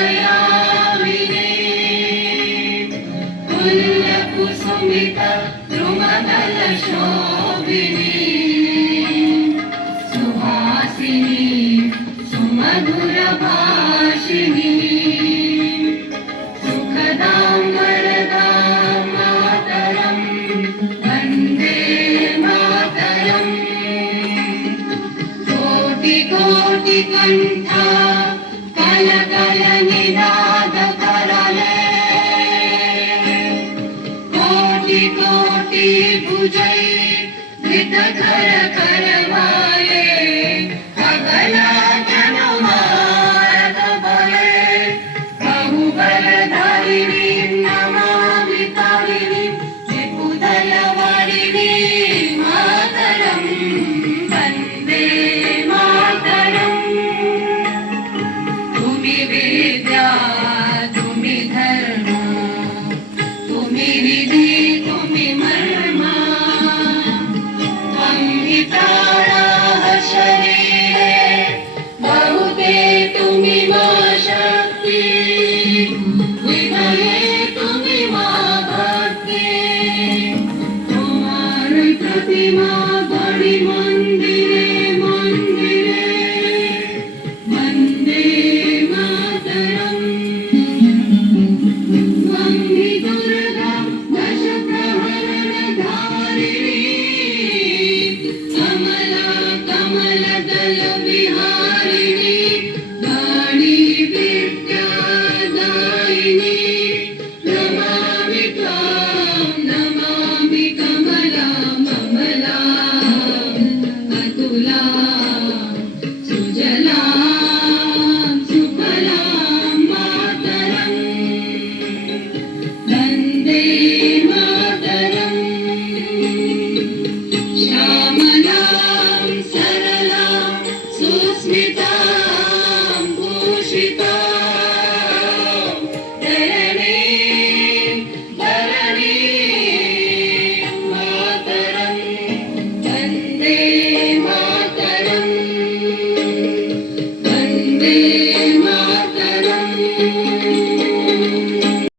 आश्रयामिने कुसुमित द्रुमदलशोभिनी सुहासिनी सुमधुरभाषिणी सुखदां वरदां मातरं वन्दे मातरम् कोटि कोटि कण्ठा कलकल निनाद करले कोटि कोटि भुजै धृत कर करवाले अगला जनुमारत बले बहुबलधारिणी नमामि तारिणी त्रिपुदलवारिणी मातरं वन्दे मातरम् तुम्ही वेद्या तुम्ही धर्म तुम्ही विधी तुम्ही मर्म त्वं हि प्राणाः शरीरे बहुते तुम्ही मा शक्ती विनये तुम्ही मा भक्ती तुम्हारी प्रतिमा बड़ी मंदिरे मंदिरे वन्दे मातरम् त्वं हि दुर्गा दश प्रहरणधारिणी कमला कमलदल विहारिणी वाणी विद्यादायिनी नमामि त्वां नमामि कमलाम् अमलाम् अतुलाम् सुजलां सुफलां मातरम् वन्दे मातरम् श्यामलां सरलां सुस्मितां